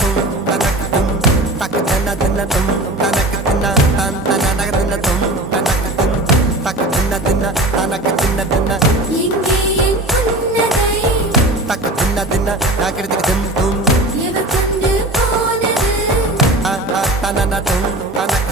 tum tanak tum tak dinna tum tanak dinna tan tanak dinna tum tanak tum tak dinna tanak dinna எங்கே என் புன்னகை tak dinna nakirduk tum tum எவர் கொண்டு போனது tanana tum tanak